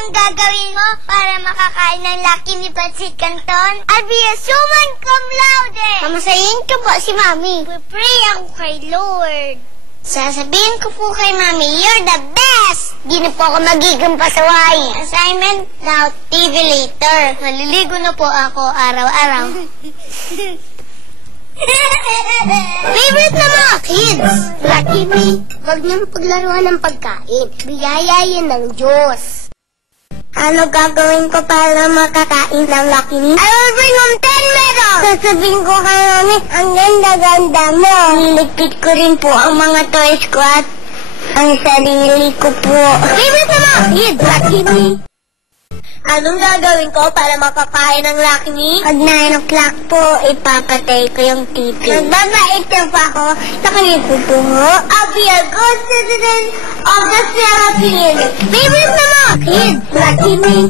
Anong gagawin mo para makakain ng Lucky ni Pancit Canton? I'll be a suman cum laude! Mamasayin ko po si Mami. Pray ako kay Lord. Sasabihin ko po kay Mami, you're the best! Di na po ako magiging pasaway. Assignment now, TV later. Maliligo na po ako araw-araw. Favorite na mga kids! Lucky me, huwag niyong paglaruan ng pagkain. Biyaya yan ng Diyos. Ano gagawin ko para makakain ng Lucky me? I will bring home 10 medals! Sasabihin ko kay Mami, ang ganda-ganda mo. Niligpit ko rin po ang mga toys ko at ang sarili ko po. Favorite na mga kids! Lucky me! Anong gagawin ko para makakain ng Lucky me? Pag 9 o'clock po, ipapatay ko yung TV. Magbabait pa ako sa kanipupungo. I'll be a good citizen of the Philippines. Favorite na mga kids, Lucky me.